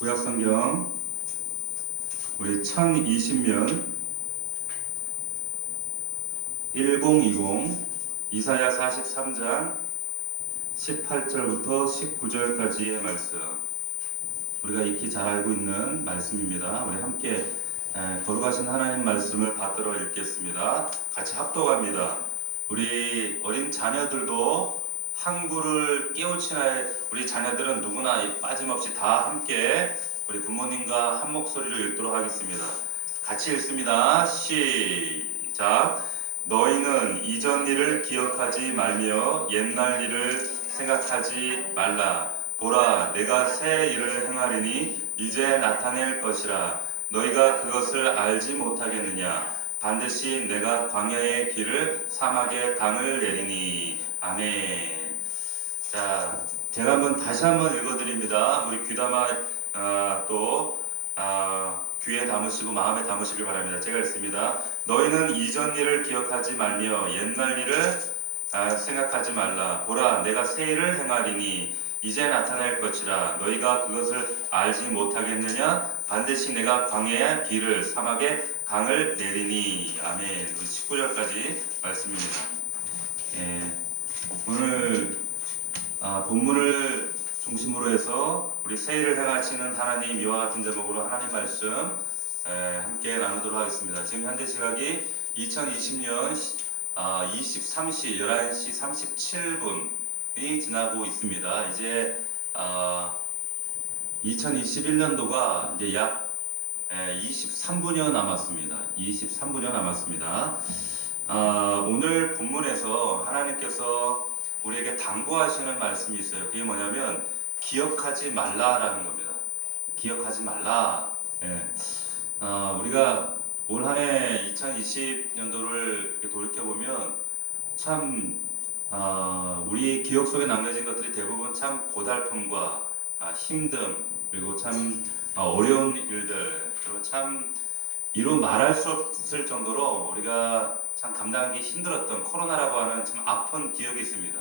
구약성경 우리 1020면 1020 이사야 43장 18절부터 19절까지의 말씀, 우리가 익히 잘 알고 있는 말씀입니다. 우리 함께 거룩하신 하나님 말씀을 받들어 읽겠습니다. 같이 합독합니다. 우리 어린 자녀들도 항구를 깨우치나요? 우리 자녀들은 누구나 빠짐없이 다 함께 우리 부모님과 한 목소리로 읽도록 하겠습니다. 같이 읽습니다. 시작. 너희는 이전 일을 기억하지 말며 옛날 일을 생각하지 말라. 보라, 내가 새 일을 행하리니 이제 나타낼 것이라. 너희가 그것을 알지 못하겠느냐? 반드시 내가 광야의 길을 사막의 강을 내리니. 아멘. 자, 제가 다시 한번 읽어드립니다. 우리 귀담아 귀에 담으시고 마음에 담으시길 바랍니다. 제가 읽습니다. 너희는 이전 일을 기억하지 말며 옛날 일을 생각하지 말라. 보라, 내가 새 일을 행하리니 이제 나타날 것이라. 너희가 그것을 알지 못하겠느냐? 반드시 내가 광야의 길을 사막의 강을 내리니. 아멘. 우리 19절까지 말씀입니다. 오늘 본문을 중심으로 해서 우리 새 일을 행하시는 하나님, 이와 같은 제목으로 하나님 말씀 함께 나누도록 하겠습니다. 지금 현재 시각이 2020년 23시 11시 37분이 지나고 있습니다. 이제 2021년도가 이제 약 23분여 남았습니다. 23분여 남았습니다. 오늘 본문에서 하나님께서 우리에게 당부하시는 말씀이 있어요. 그게 뭐냐면 기억하지 말라라는 겁니다. 기억하지 말라. 우리가 올 한 해 2020년도를 돌이켜보면 참 우리 기억 속에 남겨진 것들이 대부분 참 고달픔과 힘듦, 그리고 참 어려운 일들, 그리고 참 이루 말할 수 없을 정도로 우리가 참 감당하기 힘들었던 코로나라고 하는 참 아픈 기억이 있습니다.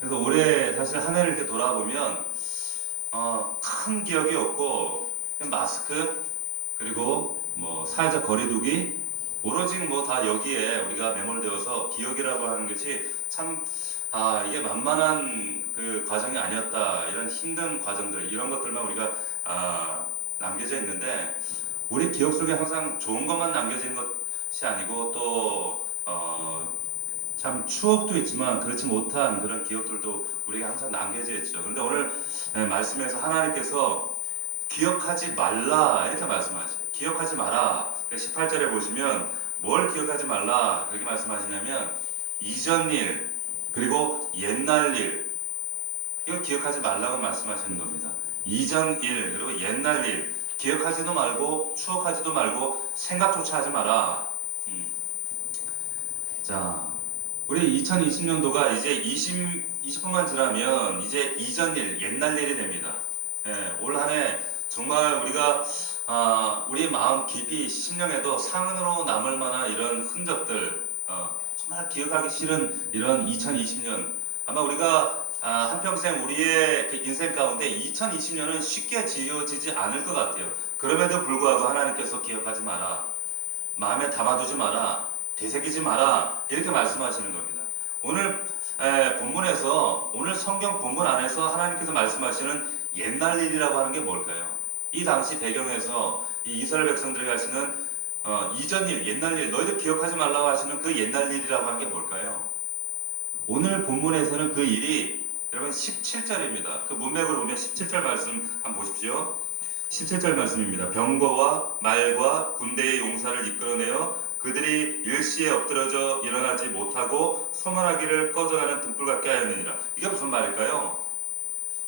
그래서 올해 사실 한 해를 이렇게 돌아보면 큰 기억이 없고 마스크, 그리고 사회적 거리두기, 오로지 다 여기에 우리가 매몰되어서 기억이라고 하는 것이 참 이게 만만한 그 과정이 아니었다, 이런 힘든 과정들, 이런 것들만 우리가 남겨져 있는데, 우리 기억 속에 항상 좋은 것만 남겨진 것이 아니고 또 참 추억도 있지만 그렇지 못한 그런 기억들도 우리가 항상 남겨져 있죠. 그런데 오늘 말씀에서 하나님께서 기억하지 말라 이렇게 말씀하세요. 기억하지 마라. 18절에 보시면 뭘 기억하지 말라 그렇게 말씀하시냐면 이전 일, 그리고 옛날 일, 이걸 기억하지 말라고 말씀하시는 겁니다. 이전 일, 그리고 옛날 일, 기억하지도 말고 추억하지도 말고 생각조차 하지 마라. 자, 우리 2020년도가 이제 20분만 지나면 이제 이전 일, 옛날 일이 됩니다. 올 한 해 정말 우리가 우리 마음 깊이 심령에도 상흔으로 남을 만한 이런 흔적들, 정말 기억하기 싫은 이런 2020년, 아마 우리가 한평생 우리의 그 인생 가운데 2020년은 쉽게 지어지지 않을 것 같아요. 그럼에도 불구하고 하나님께서 기억하지 마라, 마음에 담아두지 마라, 되새기지 마라 이렇게 말씀하시는 겁니다. 오늘 본문에서, 오늘 성경 본문 안에서 하나님께서 말씀하시는 옛날 일이라고 하는 게 뭘까요? 이 당시 배경에서 이 이스라엘 백성들에게 하시는 이전 일, 옛날 일, 너희들 기억하지 말라고 하시는 그 옛날 일이라고 하는 게 뭘까요? 오늘 본문에서는 그 일이 여러분 17절입니다. 그 문맥으로 보면 17절 말씀 한번 보십시오. 17절 말씀입니다. 병거와 말과 군대의 용사를 이끌어내어 그들이 일시에 엎드러져 일어나지 못하고 소멸하기를 꺼져가는 등불 같게 하였느니라. 이게 무슨 말일까요?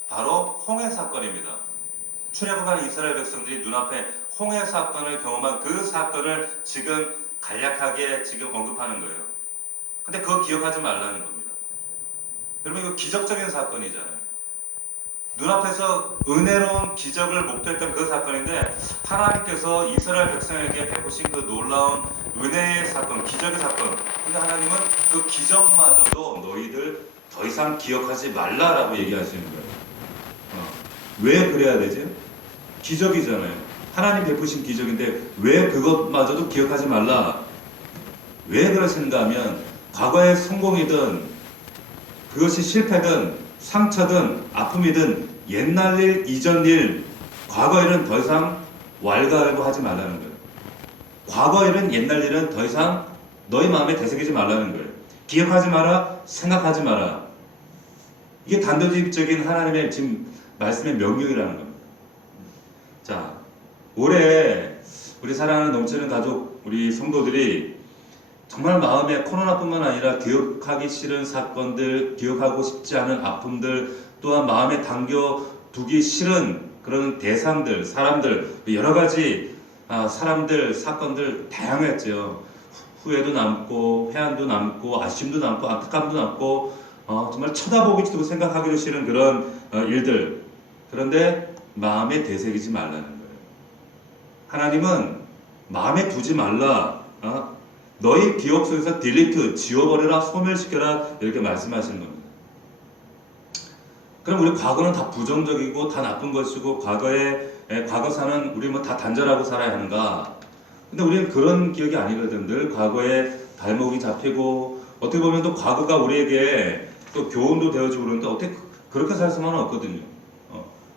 바로 홍해 사건입니다. 출애굽한 이스라엘 백성들이 눈앞에 홍해 사건을 경험한 그 사건을 지금 간략하게 지금 언급하는 거예요. 근데 그거 기억하지 말라는 겁니다. 여러분, 이거 기적적인 사건이잖아요. 눈앞에서 은혜로운 기적을 목도했던 그 사건인데, 하나님께서 이스라엘 백성에게 베푸신 그 놀라운 은혜의 사건, 기적의 사건, 근데 하나님은 그 기적마저도 너희들 더 이상 기억하지 말라라고 얘기하시는 거예요. 왜 그래야 되죠? 기적이잖아요. 하나님 베푸신 기적인데 왜 그것마저도 기억하지 말라? 왜 그러신가 하면 과거의 성공이든 그것이 실패든 상처든 아픔이든 옛날 일, 이전 일, 과거 일은 더 이상 왈가왈부 하지 말라는 거예요. 과거 일은 옛날 일은 더 이상 너희 마음에 되새기지 말라는 거예요. 기억하지 마라, 생각하지 마라. 이게 단도직입적인 하나님의 지금 말씀의 명령이라는 겁니다. 자, 올해 우리 사랑하는 넘치는 가족, 우리 성도들이 정말 마음에 코로나뿐만 아니라 기억하기 싫은 사건들, 기억하고 싶지 않은 아픔들, 또한 마음에 담겨두기 싫은 그런 대상들, 사람들, 여러 가지 사람들, 사건들 다양했죠. 후회도 남고, 회한도 남고, 아쉬움도 남고, 안타까움도 남고, 정말 쳐다보기도 생각하기도 싫은 그런 일들. 그런데 마음에 되새기지 말라는 거예요. 하나님은 마음에 두지 말라. 너희 기억 속에서 딜리트, 지워버려라, 소멸시켜라 이렇게 말씀하시는 겁니다. 그럼 우리 과거는 다 부정적이고 다 나쁜 것이고 과거사는 우리 뭐 다 단절하고 살아야 하는가? 근데 우리는 그런 기억이 아니거든. 늘 과거에 발목이 잡히고 어떻게 보면 또 과거가 우리에게 또 교훈도 되어주고 그러는데 어떻게 그렇게 살 수만은 없거든요.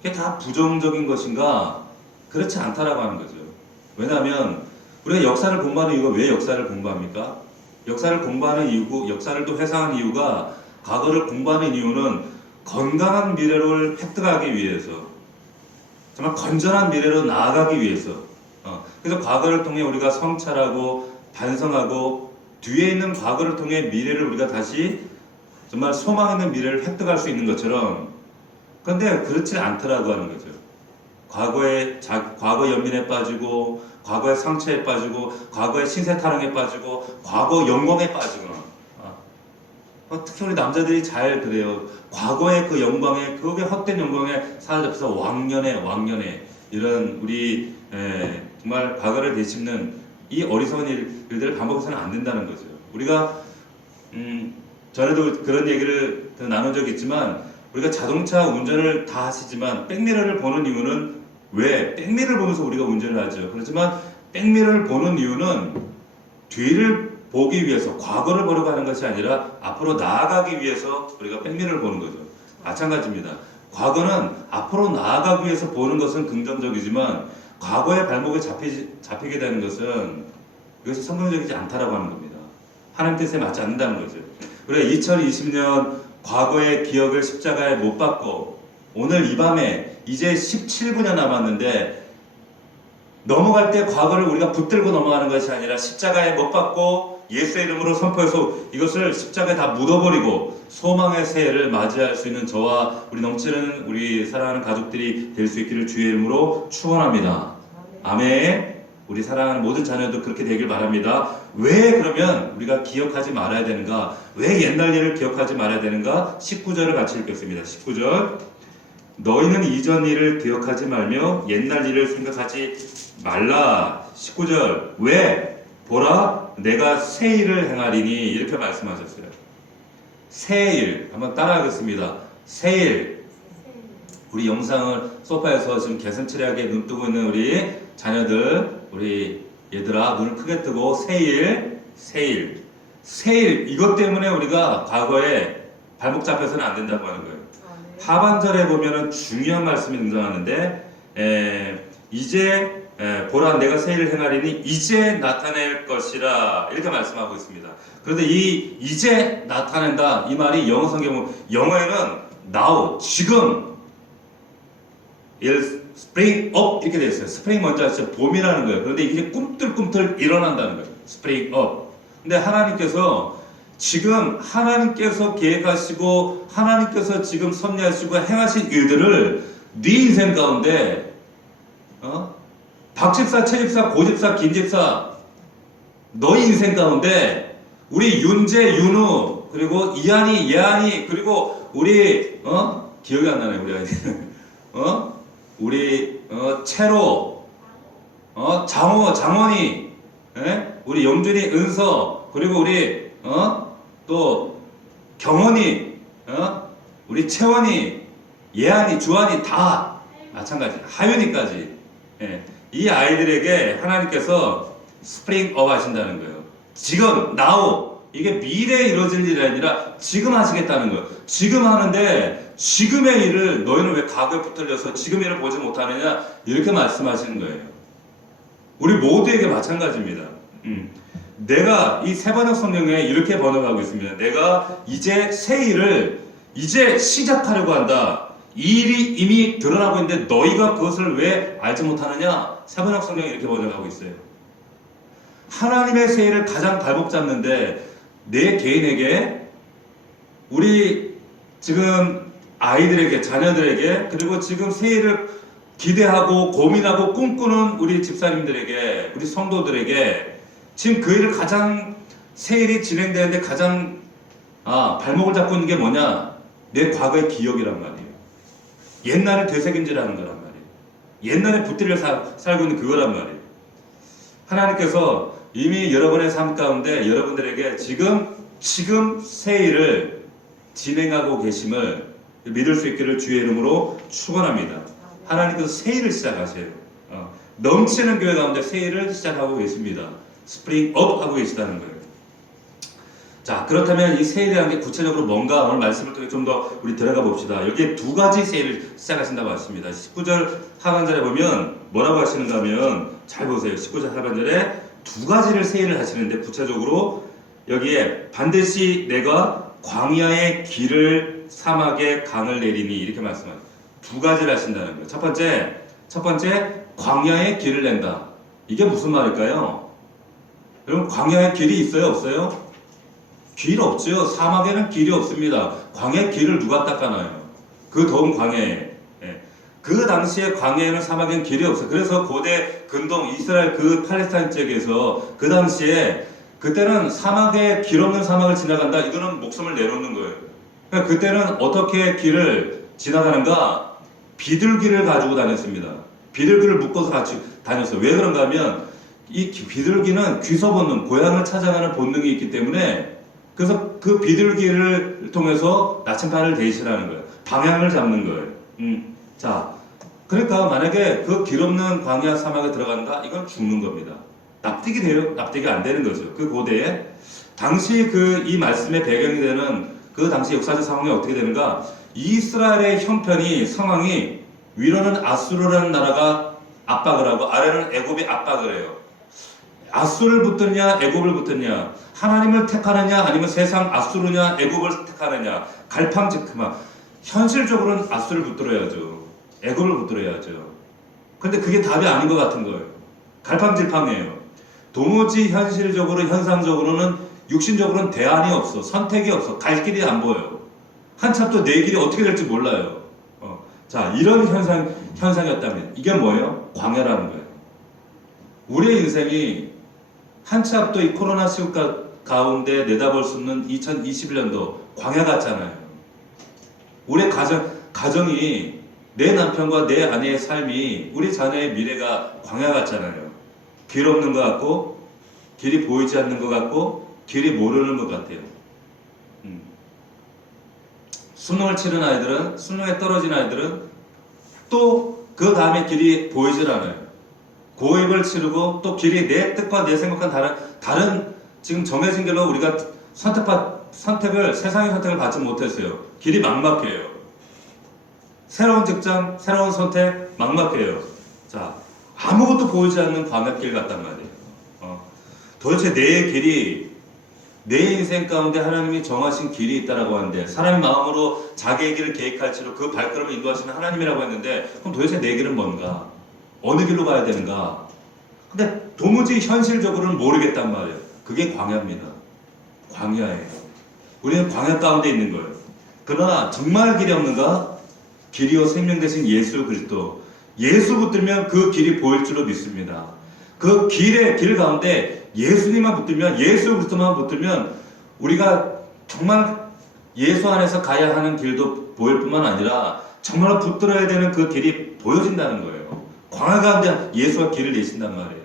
그게 다 부정적인 것인가? 그렇지 않다라고 하는 거죠. 왜냐하면 우리가 역사를 공부하는 이유가 왜 역사를 공부합니까? 역사를 공부하는 이유고 역사를 또 회상하는 이유가 과거를 공부하는 이유는 건강한 미래를 획득하기 위해서 정말 건전한 미래로 나아가기 위해서 그래서 과거를 통해 우리가 성찰하고 반성하고 뒤에 있는 과거를 통해 미래를 우리가 다시 정말 소망 있는 미래를 획득할 수 있는 것처럼 그런데 그렇지 않더라고 하는 거죠. 과거 연민에 빠지고 과거의 상처에 빠지고 과거의 신세 타령에 빠지고 과거 영광에 빠지거나 특히 우리 남자들이 잘 그래요. 과거의 그 영광에 그게 헛된 영광에 사로잡혀서 왕년에 이런 우리 정말 과거를 되짚는 이 어리석은 일들을 반복해서는 안 된다는 거죠. 우리가 전에도 그런 얘기를 나눈 적이 있지만 우리가 자동차 운전을 다 하시지만 백미러를 보는 이유는 왜? 백미러를 보면서 우리가 운전을 하죠. 그렇지만 백미러를 보는 이유는 뒤를 보기 위해서 과거를 보려고 하는 것이 아니라 앞으로 나아가기 위해서 우리가 백미러를 보는 거죠. 마찬가지입니다. 과거는 앞으로 나아가기 위해서 보는 것은 긍정적이지만 과거의 발목에 잡히게 되는 것은 이것이 성경적이지 않다라고 하는 겁니다. 하나님 뜻에 맞지 않는다는 거죠. 그래 2020년 과거의 기억을 십자가에 못 박고 오늘 이 밤에 이제 17분여 남았는데 넘어갈 때 과거를 우리가 붙들고 넘어가는 것이 아니라 십자가에 못 박고 예수의 이름으로 선포해서 이것을 십자가에 다 묻어버리고 소망의 새해를 맞이할 수 있는 저와 우리 넘치는 우리 사랑하는 가족들이 될 수 있기를 주의 이름으로 축원합니다. 아멘. 우리 사랑하는 모든 자녀도 그렇게 되길 바랍니다. 왜 그러면 우리가 기억하지 말아야 되는가? 왜 옛날 일을 기억하지 말아야 되는가? 19절을 같이 읽겠습니다. 19절 너희는 이전 일을 기억하지 말며 옛날 일을 생각하지 말라. 19절 왜? 보라 내가 새 일을 행하리니 이렇게 말씀하셨어요. 새 일 한번 따라하겠습니다. 새 일. 우리 영상을 소파에서 지금 개슴츠레하게 눈 뜨고 있는 우리 자녀들 우리 얘들아 눈을 크게 뜨고 새 일 이것 때문에 우리가 과거에 발목 잡혀서는 안 된다고 하는 거예요. 하반절에 보면은 중요한 말씀이 등장하는데 이제 보라 내가 새 일을 행하리니 이제 나타낼 것이라 이렇게 말씀하고 있습니다. 그런데 이 이제 나타낸다 이 말이 영어 성경은 영어에는 now 지금 spring up 이렇게 되어 있어요. 스프링 먼저 하시죠. 봄이라는 거예요. 그런데 이게 꿈틀꿈틀 일어난다는 거예요. spring up. 근데 하나님께서 지금 하나님께서 계획하시고 하나님께서 지금 섭리하시고 행하신 일들을 네 인생 가운데 박집사, 최집사, 고집사, 김집사 너희 인생 가운데 우리 윤재, 윤우 그리고 이한이, 예한이 그리고 우리 기억이 안 나네 우리 아이 우리 채로 장호, 장원이 우리 영준이, 은서 그리고 우리 또 경원이 우리 채원이, 예한이, 주한이 다 마찬가지. 하윤이까지. 예. 이 아이들에게 하나님께서 스프링 업 하신다는 거예요. 지금, now. 이게 미래에 이루어질 일이 아니라 지금 하시겠다는 거예요. 지금 하는데 지금의 일을 너희는 왜 과거에 붙들려서 지금 일을 보지 못하느냐? 이렇게 말씀하시는 거예요. 우리 모두에게 마찬가지입니다. 내가 이 세번역 성경에 이렇게 번역하고 있습니다. 내가 이제 새 일을 이제 시작하려고 한다. 이 일이 이미 드러나고 있는데 너희가 그것을 왜 알지 못하느냐? 세번역 성경이 이렇게 번역하고 있어요. 하나님의 새 일을 가장 발목 잡는데 내 개인에게, 우리 지금 아이들에게, 자녀들에게, 그리고 지금 새 일을 기대하고 고민하고 꿈꾸는 우리 집사님들에게, 우리 성도들에게 지금 그 일을 가장, 새 일이 진행되는데 가장 발목을 잡고 있는 게 뭐냐? 내 과거의 기억이란 말이에요. 옛날에 되새김질하는 거란 말이에요. 옛날에 붙들려 살고 있는 그거란 말이에요. 하나님께서 이미 여러분의 삶 가운데 여러분들에게 지금 새 일을 진행하고 계심을 믿을 수 있기를 주의 이름으로 축원합니다. 하나님께서 새 일을 시작하세요. 넘치는 교회 가운데 새 일을 시작하고 계십니다. 스프링 업 하고 계시다는 거예요. 자, 그렇다면 이 새 일이라는 게 구체적으로 뭔가 오늘 말씀을 통해 좀 더 우리 들어가 봅시다. 여기에 두 가지 새 일을 시작하신다고 했습니다. 19절 하반절에 보면 뭐라고 하시는가 하면, 잘 보세요. 19절 하반절에 두 가지를 새 일을 하시는데, 구체적으로 여기에 반드시 내가 광야의 길을 사막에 강을 내리니, 이렇게 말씀하세요. 두 가지를 하신다는 거예요. 첫 번째 광야의 길을 낸다. 이게 무슨 말일까요? 여러분, 광야의 길이 있어요, 없어요? 길 없죠. 사막에는 길이 없습니다. 광야의 길을 누가 닦아놔요? 그 더운 광야에. 그 당시에 광야에는, 사막에는 길이 없어요. 그래서 고대 근동 이스라엘 그 팔레스타인 지역에서 그 당시에, 그때는 사막에, 길 없는 사막을 지나간다, 이거는 목숨을 내놓는 거예요. 그러니까 그때는 어떻게 길을 지나가는가? 비둘기를 가지고 다녔습니다. 비둘기를 묶어서 같이 다녔어요. 왜 그런가 하면 이 비둘기는 귀서 본능, 고향을 찾아가는 본능이 있기 때문에, 그래서 그 비둘기를 통해서 나침반을 대신하는 거예요. 방향을 잡는 거예요. 자, 그러니까 만약에 그 길 없는 광야 사막에 들어간다, 이건 죽는 겁니다. 납득이 돼요? 납득이 안 되는 거죠. 그 고대에 당시 이 말씀의 배경이 되는 그 당시 역사적 상황이 어떻게 되는가? 이스라엘의 형편이, 상황이, 위로는 아수르라는 나라가 압박을 하고 아래는 애굽이 압박을 해요. 아수르를 붙드냐 애굽을 붙드냐, 하나님을 택하느냐 아니면 세상 아수르냐 애굽을 택하느냐, 갈팡질팡. 현실적으로는 아수르를 붙들어야죠. 애굽을 붙들어야죠. 근데 그게 답이 아닌 것 같은 거예요. 갈팡질팡해요. 도무지 현실적으로, 현상적으로는, 육신적으로는 대안이 없어. 선택이 없어. 갈 길이 안 보여요. 한참 또 내 길이 어떻게 될지 몰라요. 자, 이런 현상이었다면 이게 뭐예요? 광야라는 거예요. 우리의 인생이 한치 앞도 이 코로나19 가운데 내다볼 수 없는 2021년도 광야 같잖아요. 우리의 가정이, 내 남편과 내 아내의 삶이, 우리 자녀의 미래가 광야 같잖아요. 길 없는 것 같고, 길이 보이지 않는 것 같고, 길이 모르는 것 같아요. 수능을 치른 아이들은, 수능에 떨어진 아이들은 또 그 다음에 길이 보이질 않아요. 고입을 치르고 또 길이 내 뜻과 내 생각과 다른 지금 정해진 길로 우리가 세상의 선택을 받지 못했어요. 길이 막막해요. 새로운 직장, 새로운 선택, 막막해요. 자, 아무것도 보이지 않는 광야길 같단 말이에요. 도대체 내 길이, 내 인생 가운데 하나님이 정하신 길이 있다라고 하는데, 사람의 마음으로 자기의 길을 계획할지로 그 발걸음을 인도하시는 하나님이라고 했는데, 그럼 도대체 내 길은 뭔가? 어느 길로 가야 되는가? 근데 도무지 현실적으로는 모르겠단 말이에요. 그게 광야입니다. 광야예요. 우리는 광야 가운데 있는 거예요. 그러나 정말 길이 없는가? 길이요 생명 되신 예수 그리스도, 예수 붙들면 그 길이 보일 줄로 믿습니다. 그 길 가운데 예수님만 붙들면, 예수 그리스도만 붙들면, 우리가 정말 예수 안에서 가야 하는 길도 보일 뿐만 아니라 정말 붙들어야 되는 그 길이 보여진다는 거예요. 광야 가운데 예수가 길을 내신단 말이에요.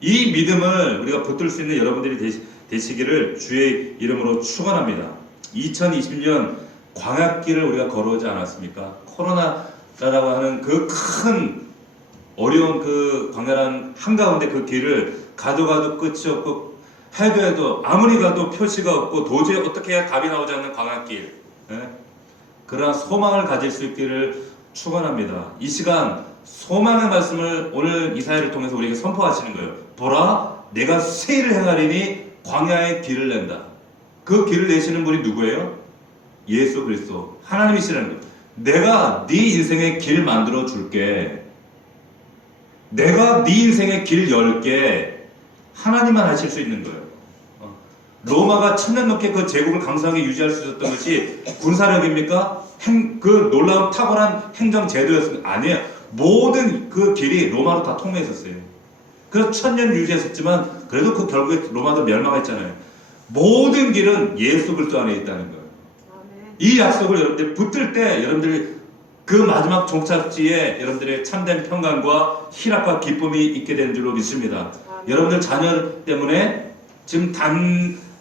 이 믿음을 우리가 붙들 수 있는 여러분들이 되시기를 주의 이름으로 축원합니다. 2020년 광야길을 우리가 걸어오지 않았습니까? 코로나 라고 하는 그 큰 어려운 그 광야란 한가운데 그 길을 가도 끝이 없고 해도 아무리 가도 표시가 없고 도저히 어떻게 해야 답이 나오지 않는 광야길, 예? 그러한 소망을 가질 수 있기를 축원합니다. 이 시간 소망의 말씀을 오늘 이사야를 통해서 우리에게 선포하시는 거예요. 보라, 내가 새 일을 행하리니 광야의 길을 낸다. 그 길을 내시는 분이 누구예요? 예수 그리스도 하나님이시라는 거예요. 내가 네 인생의 길 만들어 줄게. 내가 네 인생의 길 열게. 하나님만 하실 수 있는 거예요. 로마가 1000년 넘게 그 제국을 강성하게 유지할 수 있었던 것이 군사력입니까? 그 놀라운 탁월한 행정 제도였습니까? 아니에요. 모든 그 길이 로마로 다 통과했었어요. 그래서 1000년 유지했었지만 그래도 그 결국에 로마도 멸망했잖아요. 모든 길은 예수 그리스도 안에 있다는 거예요. 이 약속을 여러분들 붙들 때 여러분들이 그 마지막 종착지에 여러분들의 참된 평강과 희락과 기쁨이 있게 되는 줄로 믿습니다. 여러분들 자녀 때문에 지금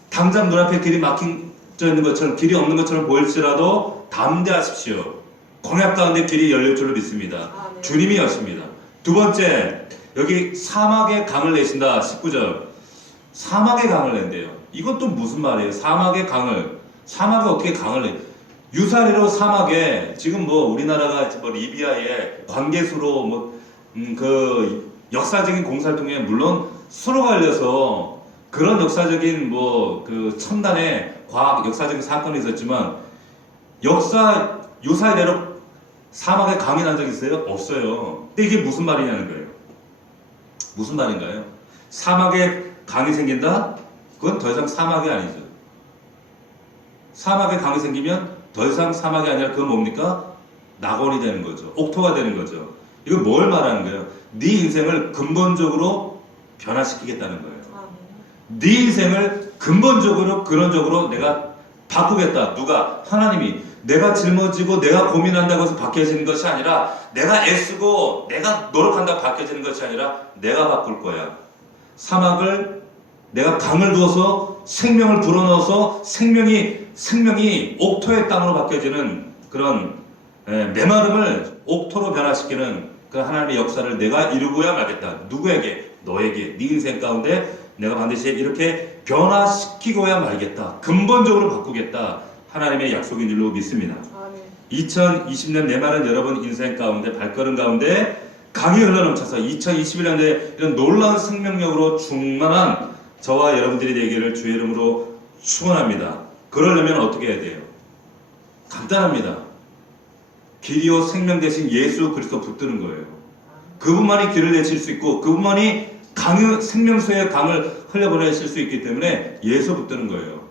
당장 눈앞에 길이 막힌져 있는 것처럼 길이 없는 것처럼 보일지라도 담대하십시오. 광야 가운데 길이 열릴 줄로 믿습니다. 주님이 여십니다. 두 번째, 여기 사막의 강을 내신다. 19절. 사막의 강을 낸대요. 이건 또 무슨 말이에요? 사막의 강을. 사막에 어떻게 강을 내? 유사리로 사막에 지금 뭐 우리나라가 뭐 리비아에 관계수로 그 역사적인 공사를 통해 물론 수로가 열려서 그런 역사적인 뭐 그 첨단의 과학 역사적인 사건이 있었지만 유사이대로 사막에 강이 난 적 있어요? 없어요. 근데 이게 무슨 말이냐는 거예요. 무슨 말인가요? 사막에 강이 생긴다? 그건 더 이상 사막이 아니죠. 사막에 강이 생기면 더 이상 사막이 아니라 그건 뭡니까? 낙원이 되는 거죠. 옥토가 되는 거죠. 이거 뭘 말하는 거예요? 네 인생을 근본적으로 변화시키겠다는 거예요. 네 인생을 근본적으로 근원적으로 내가 바꾸겠다. 누가? 하나님이. 내가 짊어지고 내가 고민한다고 해서 바뀌어지는 것이 아니라 내가 애쓰고 내가 노력한다고 바뀌어지는 것이 아니라 내가 바꿀 거야. 사막을 내가 강을 두어서 생명을 불어넣어서 생명이 옥토의 땅으로 바뀌어지는 그런 메마름을 옥토로 변화시키는 그 하나님의 역사를 내가 이루고야 말겠다. 누구에게? 너에게. 네 인생 가운데 내가 반드시 이렇게 변화시키고야 말겠다. 근본적으로 바꾸겠다. 하나님의 약속인 줄로 믿습니다. 2020년 내 말은 여러분 인생 가운데 발걸음 가운데 강이 흘러넘쳐서 2021년에 이런 놀라운 생명력으로 충만한 저와 여러분들이 되기를 주의 이름으로 축원합니다. 그러려면 어떻게 해야 돼요? 간단합니다. 길이요 생명 대신 예수 그리스도 붙드는 거예요. 그분만이 길을 내실 수 있고 그분만이 생명수의 강을 흘려보내실 수 있기 때문에 예수 붙드는 거예요.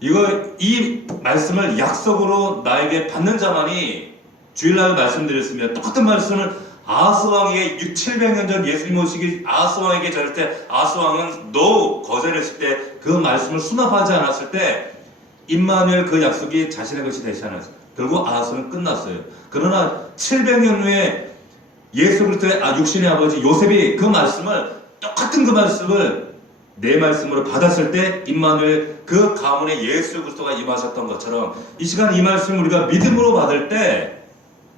이 말씀을 약속으로 나에게 받는 자만이 주일날 말씀드렸으면 똑같은 말씀을 아하스 왕에게 700년 전 예수님 오시기 아하스 왕에게 전할 때 아하스 왕은 거절했을 때 그 말씀을 수납하지 않았을 때 임마누엘 그 약속이 자신의 것이 되지 않았어요. 결국 아하스는 끝났어요. 그러나 700년 후에 예수 그리스도의 육신의 아버지 요셉이 그 말씀을 똑같은 그 말씀을 내 말씀으로 받았을 때 임마누엘 그 가문에 예수 그리스도가 임하셨던 것처럼 이 시간 이 말씀을 우리가 믿음으로 받을 때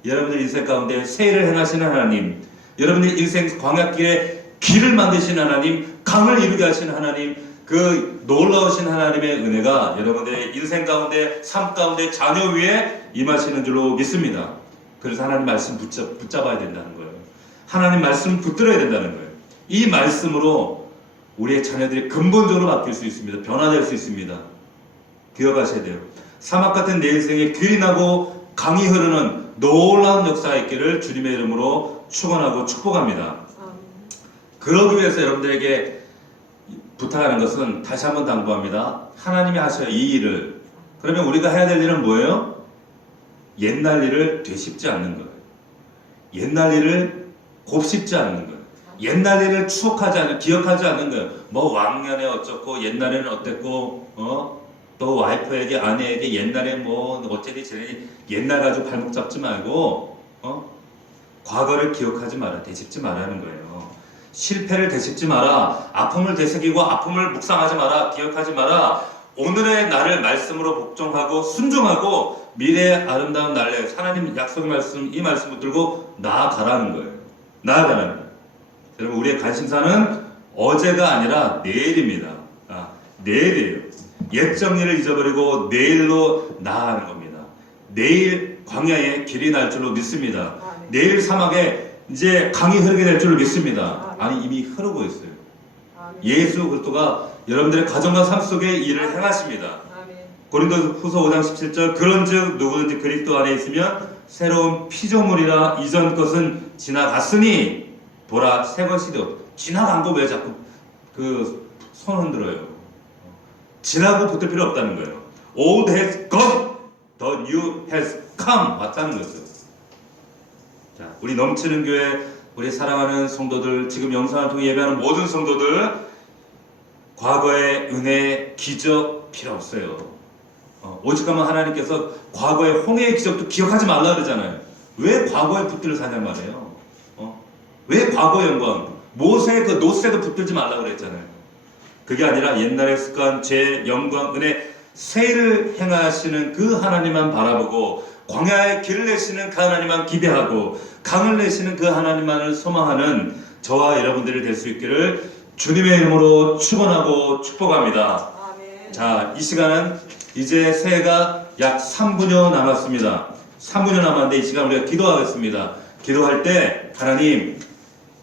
여러분들 인생 가운데 새 일을 행하시는 하나님, 여러분들 인생 광야길에 길을 만드시는 하나님, 강을 이루게 하시는 하나님, 그 놀라우신 하나님의 은혜가 여러분들의 인생 가운데 삶 가운데 자녀 위에 임하시는 줄로 믿습니다. 그래서 하나님 말씀 붙잡아야 된다는 거예요. 하나님 말씀 붙들어야 된다는 거예요. 이 말씀으로 우리의 자녀들이 근본적으로 바뀔 수 있습니다. 변화될 수 있습니다. 기억하셔야 돼요. 사막 같은 내 인생에 길이 나고 강이 흐르는 놀라운 역사가 있기를 주님의 이름으로 축원하고 축복합니다. 그러기 위해서 여러분들에게 부탁하는 것은 다시 한번 당부합니다. 하나님이 하셔야 이 일을. 그러면 우리가 해야 될 일은 뭐예요? 옛날 일을 되씹지 않는 거예요. 옛날 일을 곱씹지 않는 거예요. 옛날 일을 기억하지 않는 거예요. 뭐 왕년에 어쩌고 옛날에는 어땠고 또 와이프에게 아내에게 옛날에 뭐 어쩌니 저러니 옛날 가지고 발목 잡지 말고 과거를 기억하지 마라. 되짚지 말라는 거예요. 실패를 되짚지 마라. 아픔을 되새기고 아픔을 묵상하지 마라. 기억하지 마라. 오늘의 나를 말씀으로 복종하고 순종하고 미래의 아름다운 날래 하나님 약속의 말씀 이 말씀 붙들고 나아가라는 거예요. 나아가라는 거예요. 여러분 우리의 관심사는 어제가 아니라 내일입니다. 내일이에요. 옛 정리를 잊어버리고 내일로 나아가는 겁니다. 내일 광야에 길이 날 줄로 믿습니다. 내일 사막에 이제 강이 흐르게 될 줄로 믿습니다. 아니 이미 흐르고 있어요. 예수 그리스도가 여러분들의 가정과 삶 속에 일을 행하십니다. 고린도후서 5장 17절 그런즉 누구든지 그리스도 안에 있으면 새로운 피조물이라 이전 것은 지나갔으니 보라 새 것이 되었다. 지나간 거 왜 자꾸 그 손 흔들어요? 지나고 붙을 필요 없다는 거예요. Old has gone, the new has come 왔다는 거죠. 자, 우리 넘치는 교회, 우리 사랑하는 성도들, 지금 영상을 통해 예배하는 모든 성도들, 과거의 은혜, 기적 필요 없어요. 오직하면 하나님께서 과거의 홍해의 기적도 기억하지 말라 그러잖아요. 왜 과거에 붙들어 사냔 말이에요. 왜 과거의 영광, 모세의 그 노새도 붙들지 말라 그랬잖아요. 그게 아니라 옛날의 습관, 죄, 영광, 은혜, 세일을 행하시는 그 하나님만 바라보고 광야의 길을 내시는 그 하나님만 기대하고 강을 내시는 그 하나님만을 소망하는 저와 여러분들이 될 수 있기를 주님의 이름으로 축원하고 축복합니다. 아멘. 자, 이 시간은 이제 새해가 약 3분여 남았습니다. 3분여 남았는데 이 시간 우리가 기도하겠습니다. 기도할 때 하나님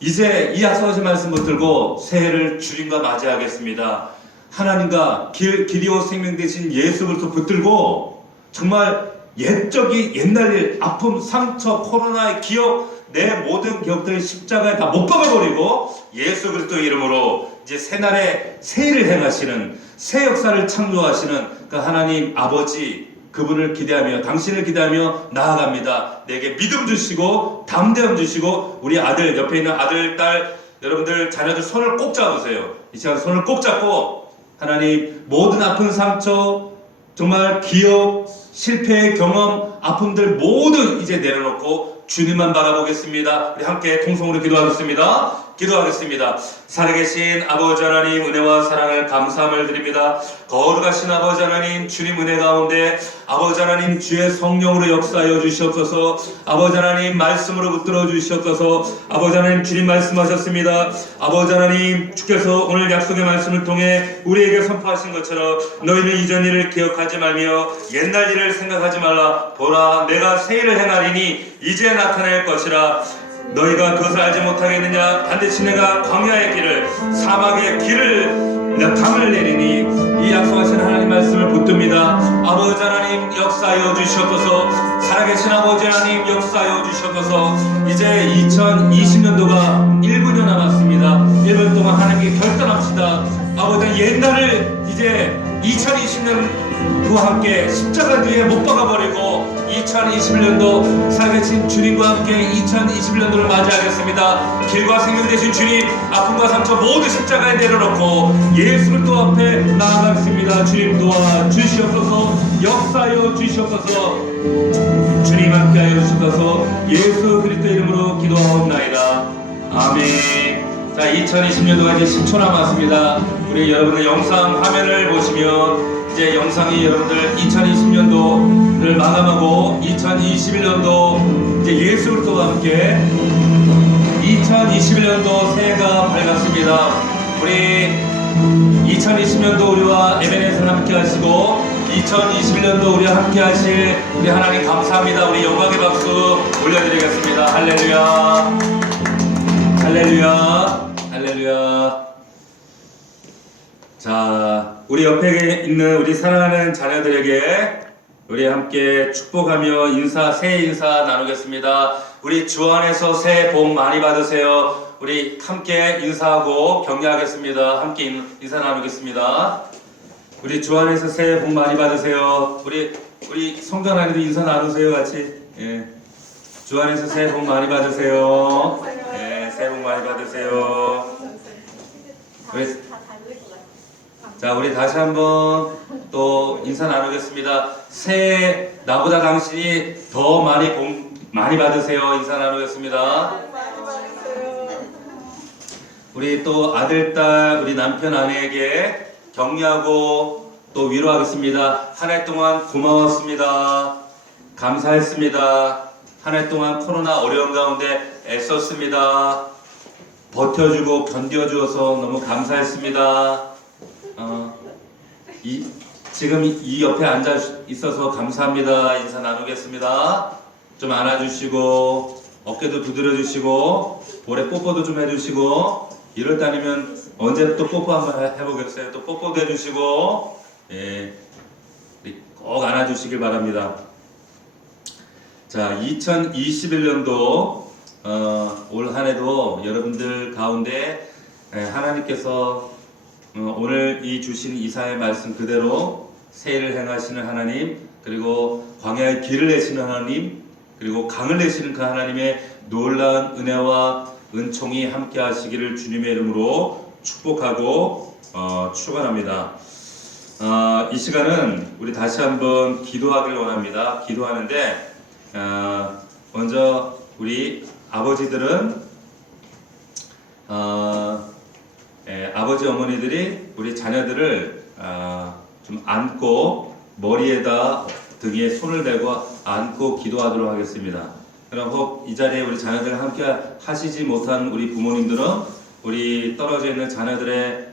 이제 이 약속하신 말씀 붙들고 새해를 주님과 맞이하겠습니다. 하나님과 길이요 생명 되신 예수 그리스도 붙들고 정말 옛날 일, 아픔, 상처, 코로나의 기억, 내 모든 기억들을 십자가에 다 못 박아버리고 예수 그리스도의 이름으로 이제 새날에 새 일을 행하시는 새 역사를 창조하시는 그 하나님 아버지 그분을 기대하며 당신을 기대하며 나아갑니다. 내게 믿음 주시고 담대함 주시고 우리 아들 옆에 있는 아들, 딸 여러분들 자녀들 손을 꼭 잡으세요. 이 시간 손을 꼭 잡고 하나님 모든 아픈 상처 정말 기억 실패의 경험 아픔들 모두 이제 내려놓고 주님만 바라보겠습니다. 우리 함께 통성으로 기도하겠습니다. 살아계신 아버지 하나님 은혜와 사랑을 감사함을 드립니다. 거룩하신 아버지 하나님 주님 은혜 가운데 아버지 하나님 주의 성령으로 역사하여 주시옵소서. 아버지 하나님 말씀으로 붙들어 주시옵소서. 아버지 하나님 주님 말씀하셨습니다. 아버지 하나님 주께서 오늘 약속의 말씀을 통해 우리에게 선포하신 것처럼 너희는 이전 일을 기억하지 말며 옛날 일을 생각하지 말라. 보라 내가 새 일을 행하리니 이제 나타낼 것이라. 너희가 그것을 알지 못하겠느냐? 반드시 내가 광야의 길을 사막의 길을 내가 강을 내리니 이 약속하신 하나님 말씀을 붙듭니다. 아버지 하나님 역사하여 주시옵소서. 살아계신 아버지 하나님 역사하여 주시옵소서. 이제 2020년도가 1분여 남았습니다. 1분 동안 하나님께 결단합시다. 아버지 옛날을 이제 2020년과 함께 십자가 뒤에 못 박아버리고 2021년도 살아계신 주님과 함께 2021년도를 맞이하겠습니다. 길과 생명 되신 주님 아픔과 상처 모두 십자가에 내려놓고 예수 그리스도 앞에 나아가겠습니다. 주님 도와주시옵소서. 역사하여 주시옵소서. 주님 함께하여 주시옵소서. 예수 그리스도 이름으로 기도하옵나이다. 아멘. 자, 2020년도가 이제 10초 남았습니다. 우리 여러분의 영상 화면을 보시면 이제 영상이 여러분들 2020년도를 마감하고 2021년도 이제 예수 그리스도와 함께 2021년도 새해가 밝았습니다. 우리 2020년도 우리와 에베네스를 함께 하시고 2021년도 우리와 함께 하실 우리 하나님 감사합니다. 우리 영광의 박수 올려드리겠습니다. 할렐루야. 할렐루야. 할렐루야. 자, 우리 옆에 있는 우리 사랑하는 자녀들에게 우리 함께 축복하며 새해 인사 나누겠습니다. 우리 주 안에서 새해 복 많이 받으세요. 우리 함께 인사하고 격려하겠습니다. 함께 인사 나누겠습니다. 우리 주 안에서 새해 복 많이 받으세요. 우리 성도 하나님도 인사 나누세요. 같이. 예. 주 안에서 새해 복 많이 받으세요. 예, 새해 복 많이 받으세요. 우리 다시 한번 또 인사 나누겠습니다. 새해 나보다 당신이 더 많이 받으세요. 인사 나누겠습니다. 우리 또 아들, 딸, 우리 남편, 아내에게 격려하고 또 위로하겠습니다. 한 해 동안 고마웠습니다. 감사했습니다. 한 해 동안 코로나 어려운 가운데 애썼습니다. 버텨주고 견뎌주어서 너무 감사했습니다. 지금 이 옆에 앉아 있어서 감사합니다. 인사 나누겠습니다. 좀 안아주시고 어깨도 두드려주시고 볼에 뽀뽀도 좀 해주시고 이럴 때 아니면 언제 또 뽀뽀 한번 해보겠어요. 또 뽀뽀도 해주시고 꼭 안아주시길 바랍니다. 자, 2021년도 올 한해도 여러분들 가운데 하나님께서 오늘 이 주신 이사의 말씀 그대로 세일을 행하시는 하나님, 그리고 광야의 길을 내시는 하나님, 그리고 강을 내시는 그 하나님의 놀라운 은혜와 은총이 함께 하시기를 주님의 이름으로 축복하고 축원합니다. 이 시간은 우리 다시 한번 기도하기를 원합니다. 기도하는데 먼저 우리 아버지들은 아버지 어머니들이 우리 자녀들을 좀 안고 머리에다 등에 손을 대고 안고 기도하도록 하겠습니다. 그럼 혹 이 자리에 우리 자녀들 함께 하시지 못한 우리 부모님들은 우리 떨어져 있는 자녀들의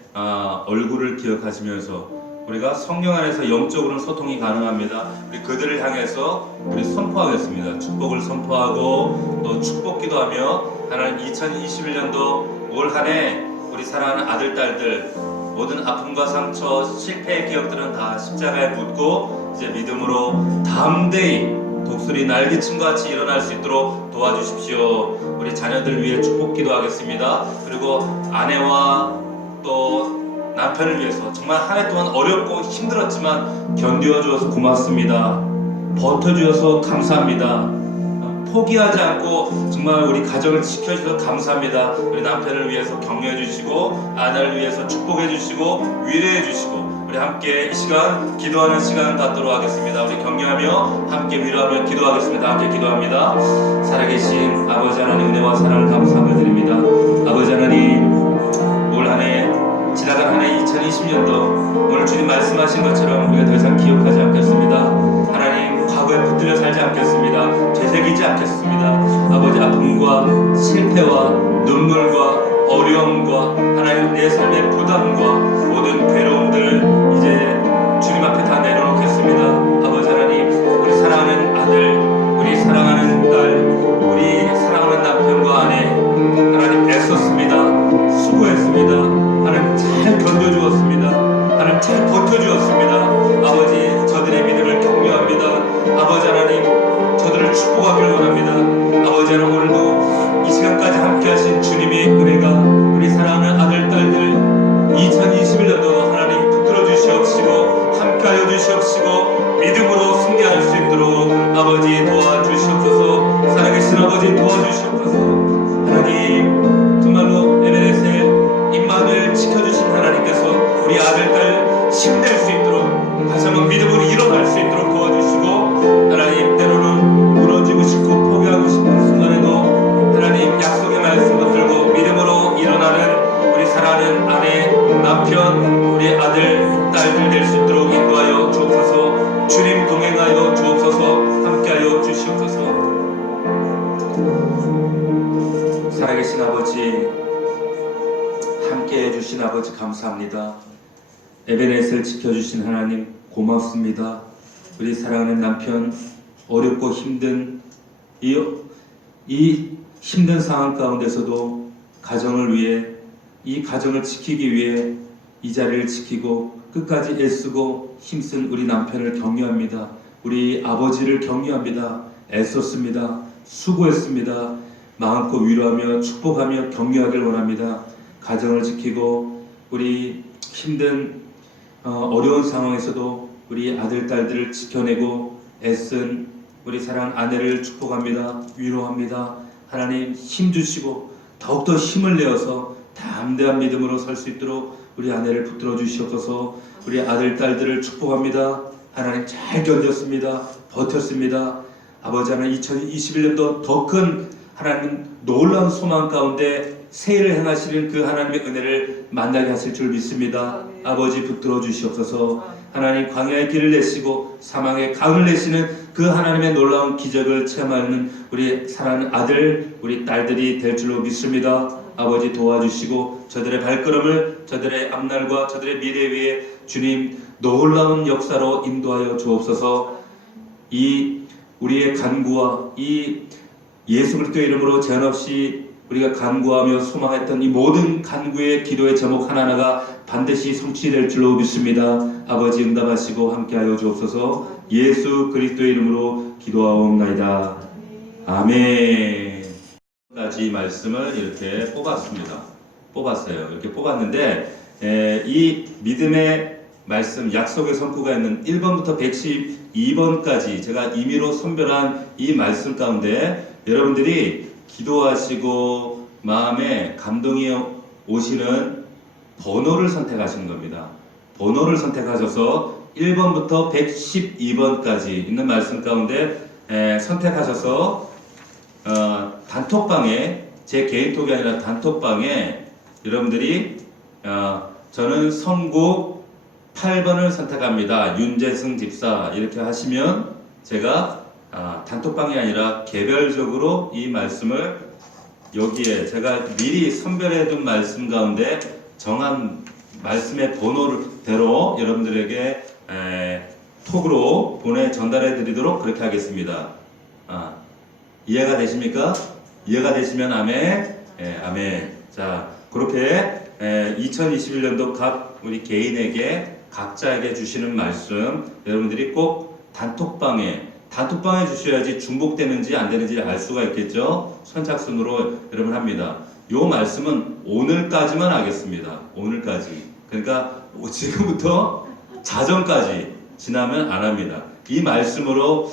얼굴을 기억하시면서 우리가 성령 안에서 영적으로는 소통이 가능합니다. 우리 그들을 향해서 우리 선포하겠습니다. 축복을 선포하고 또 축복기도 하며 하나님 2021년도 올 한 해 우리 사랑하는 아들, 딸들 모든 아픔과 상처, 실패의 기억들은 다 십자가에 묻고 이제 믿음으로 담대히 독수리 날개침과 같이 일어날 수 있도록 도와주십시오. 우리 자녀들 위해 축복기도 하겠습니다. 그리고 아내와 또 남편을 위해서 정말 한 해 동안 어렵고 힘들었지만 견뎌주어서 고맙습니다. 버텨주어서 감사합니다. 포기하지 않고 정말 우리 가정을 지켜주셔서 감사합니다. 우리 남편을 위해서 격려해 주시고 아내를 위해서 축복해 주시고 위로해 주시고 우리 함께 이 시간 기도하는 시간을 갖도록 하겠습니다. 우리 격려하며 함께 위로하며 기도하겠습니다. 함께 기도합니다. 살아계신 아버지 하나님 은혜와 사랑을 감사함을 드립니다. 아버지 하나님 올 한 해 지나간 한 해 2020년도 오늘 주님 말씀하신 것처럼 우리가 더 이상 기억하지 않겠습니다. 하나님 과거에 붙들려 살지 않겠습니다. 되새기지 않겠습니다. 아버지 아픔과 실패와 눈물과 어려움과 하나님 내 삶의 부담과 모든 괴로움들 이제 주님 앞에 다 내려놓겠습니다. 아버지 하나님 우리 사랑하는 아들 우리 사랑하는 딸 우리 사랑하는 남편과 아내 하나님 애썼습니다. 수고했습니다. 하나님 잘 견뎌주었습니다. 하나님 잘 버텨주었습니다. 아버지 저들의 믿음을 격려합니다. 아버지 하나님 저들을 축복하기를 원합니다. 아버지 하나님 오늘도 이 시간까지 함께 하신 주님의 은혜가 우리 사랑하는 아들 딸들 2021년도 하나님 붙들어 주시옵시고 함께하여 주시옵시고 믿음으로 승리할 수 있도록 아버지 도와주시옵소서. 살아계신 아버지 도와주시옵소서. 하나님 정말로 에베네셀 임마누엘 지켜주신 하나님께서 우리 아들 딸 힘낼 수 있도록 다시 한번 믿음으로 일어날 수 있도록 도와주시고 하나님 때로는 무너지고 싶고 포기하고 싶은 순간에도 하나님 약속의 말씀 붙들고 믿음으로 일어나는 우리 사랑하는 아내 남편 우리 아들 딸들 될 수 있도록 인도하여 주옵소서. 주님 동행하여 주옵소서. 함께하여 주시옵소서. 살아계신 아버지 함께 해주신 아버지 감사합니다. 에베네셀 지켜주신 하나님 고맙습니다. 우리 사랑하는 남편 어렵고 힘든 이 힘든 상황 가운데서도 가정을 위해 이 가정을 지키기 위해 이 자리를 지키고 끝까지 애쓰고 힘쓴 우리 남편을 격려합니다. 우리 아버지를 격려합니다. 애썼습니다. 수고했습니다. 마음껏 위로하며 축복하며 격려하길 원합니다. 가정을 지키고 우리 힘든 어려운 상황에서도 우리 아들 딸들을 지켜내고 애쓴 우리 사랑하는 아내를 축복합니다. 위로합니다. 하나님 힘 주시고 더욱더 힘을 내어서 담대한 믿음으로 설 수 있도록 우리 아내를 붙들어 주시옵소서. 우리 아들 딸들을 축복합니다. 하나님 잘 견뎠습니다. 버텼습니다. 아버지 하나님 2021년도 더 큰 하나님 놀라운 소망 가운데 새해를 행하시는 그 하나님의 은혜를 만나게 하실 줄 믿습니다. 아버지 붙들어 주시옵소서. 하나님 광야의 길을 내시고 사망의 강을 내시는 그 하나님의 놀라운 기적을 체험하는 우리 사랑하는 아들 우리 딸들이 될 줄로 믿습니다. 아버지 도와주시고 저들의 발걸음을 저들의 앞날과 저들의 미래 위에 주님 놀라운 역사로 인도하여 주옵소서. 이 우리의 간구와 이 예수 그리스도의 이름으로 제한 없이 우리가 간구하며 소망했던 이 모든 간구의 기도의 제목 하나하나가 반드시 성취될 줄로 믿습니다. 아버지 응답하시고 함께하여 주옵소서. 예수 그리스도의 이름으로 기도하옵나이다. 아멘. 까지 말씀을 이렇게 뽑았어요. 이렇게 뽑았는데 이 믿음의 말씀 약속의 선포가 있는 1번부터 112번까지 제가 임의로 선별한 이 말씀 가운데 여러분들이 기도하시고 마음에 감동이 오시는 번호를 선택하신 겁니다. 번호를 선택하셔서 1번부터 112번까지 있는 말씀 가운데 선택하셔서 단톡방에 제 개인톡이 아니라 단톡방에 여러분들이 저는 선곡 8번을 선택합니다. 윤재승 집사 이렇게 하시면 제가 단톡방이 아니라 개별적으로 이 말씀을 여기에 제가 미리 선별해둔 말씀 가운데 정한 말씀의 번호대로 여러분들에게 톡으로 전달해 드리도록 그렇게 하겠습니다. 이해가 되십니까? 이해가 되시면 아멘. 아멘. 자, 그렇게 2021년도 각 우리 개인에게 각자에게 주시는 말씀 여러분들이 꼭 단톡방에 주셔야지 중복되는지 안 되는지 알 수가 있겠죠. 선착순으로 여러분 합니다. 요 말씀은 오늘까지만 하겠습니다. 오늘까지. 그러니까 지금부터 자정까지 지나면 안 합니다. 이 말씀으로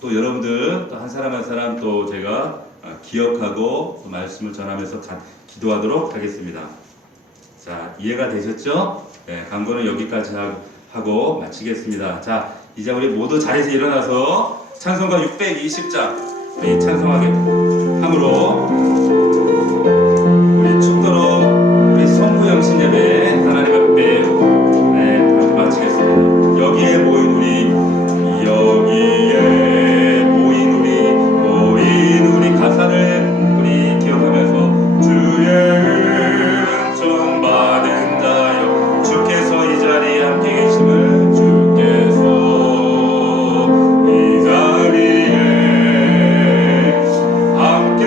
또 여러분들 또 한 사람 한 사람 또 제가 기억하고 또 말씀을 전하면서 기도하도록 하겠습니다. 자, 이해가 되셨죠? 네, 강좌는 여기까지 하고 마치겠습니다. 자, 이제 우리 모두 자리에서 일어나서 찬송가 620장 우리 찬송하게 함으로 우리 축도로 우리 성부영신 예배 하나님 앞에 마치겠습니다. 여기에 모인 우리 가사를 우리 기억하면서 주의 은총 받은 자여 주께서 이 자리에 함께 계심을 주께서 이 자리에 함께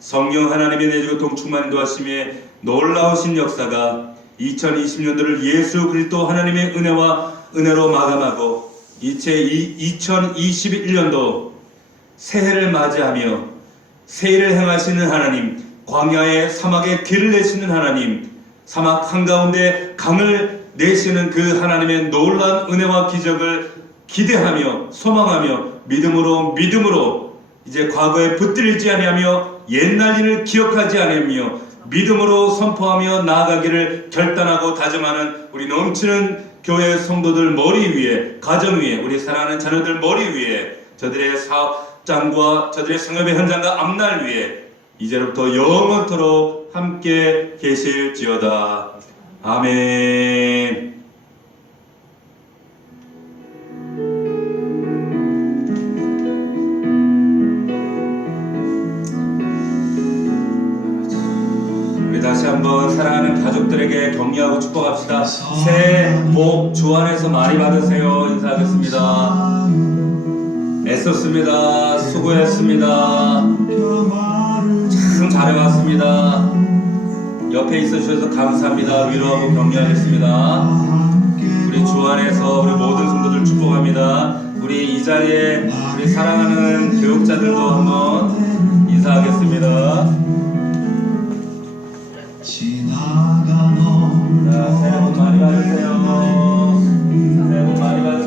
성령 하나님의 내주로 동충만 인도하심에 놀라우신 역사가 2020년도를 예수 그리스도 하나님의 은혜로 마감하고 이제 2021년도 새해를 맞이하며 새해를 행하시는 하나님, 광야의 사막에 길을 내시는 하나님, 사막 한가운데 강을 내시는 그 하나님의 놀라운 은혜와 기적을 기대하며 소망하며 믿음으로 이제 과거에 붙들리지 아니하며 옛날 일을 기억하지 아니하며 믿음으로 선포하며 나아가기를 결단하고 다짐하는 우리 넘치는 교회 성도들 머리 위에, 가정 위에, 우리 사랑하는 자녀들 머리 위에, 저들의 사업장과 저들의 성업의 현장과 앞날 위에 이제로부터 영원토록 함께 계실지어다. 아멘. 우리 다시 한번 사랑하는 가족들에게 격려하고 축복합시다. 새해 복 주 안에서 많이 받으세요. 인사하겠습니다. 애썼습니다. 수고했습니다. 참 잘해왔습니다. 옆에 있어주셔서 감사합니다. 위로하고 격려하겠습니다. 우리 주 안에서 우리 모든 성도들 축복합니다. 우리 이 자리에 우리 사랑하는 교육자들도 한번 인사하겠습니다. 자, 새해 복 많이 받으세요. 새해 복 많이 받으세요.